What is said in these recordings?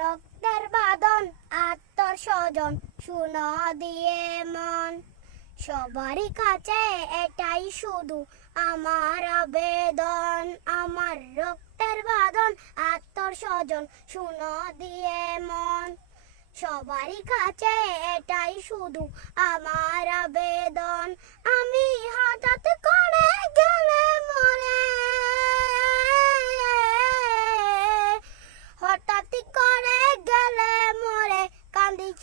রক্তের বাদন আত্মর স্বজন শুন দিয়ে মন। সবারই কাছে এটাই শুধু আমার আবেদন। আমার রক্তের বাদন আত্মর স্বজন শুন দিয়ে মন। সবারই কাছে এটাই শুধু আমার আবেদন আমি হঠাৎ করে গেলে মরে হঠাৎ করে গেলে মরে কান্দিস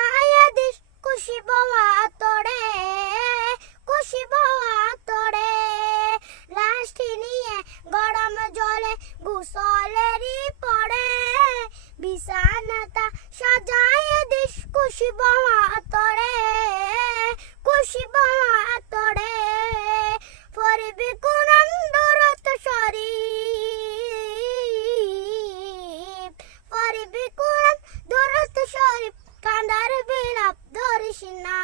খুশি বাবা তোরে খুশি বাবা তোরে পড়বি কোরআন দরত কোরআন কান্দার বিলাপ ধরিস না।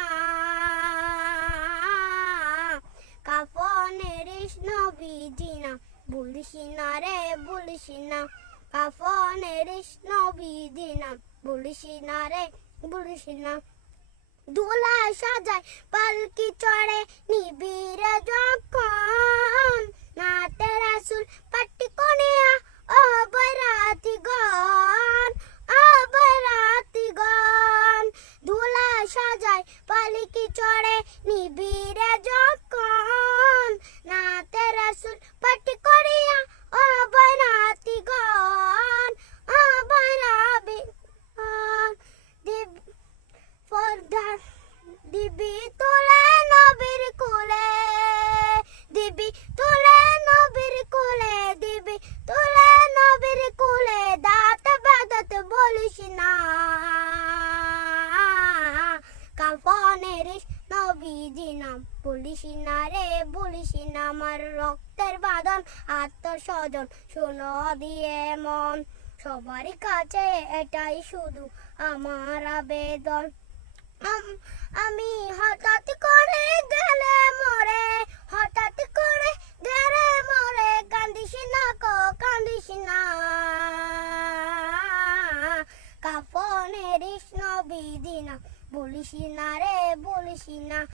কাফনের নবীজি না বলিস না রে, বলিস না। কাফনের নবীজি না রে না দোলা সাজায় পালকি চড়ে নিবিড় যখন। নাতে রাসুল পাটি কোনিয়া ও বৈরাতি গন ও বৈরাতি গন দোলা সাজায় পালকি চড়ে নিবিড় যখন বলিস না রে বলিস না আমার রক্তের বাদন আত্মস্বজন শোনো দিয়ে মন সবারই কাছে এটাই শুধু আমার আবেদন। আম- হঠাৎ করে গেলে মরে, হঠাৎ করে গেলে মরে, কান্দিস না কো, কান্দিস না। কাফনের নবীদি না বলিস না রে বলিস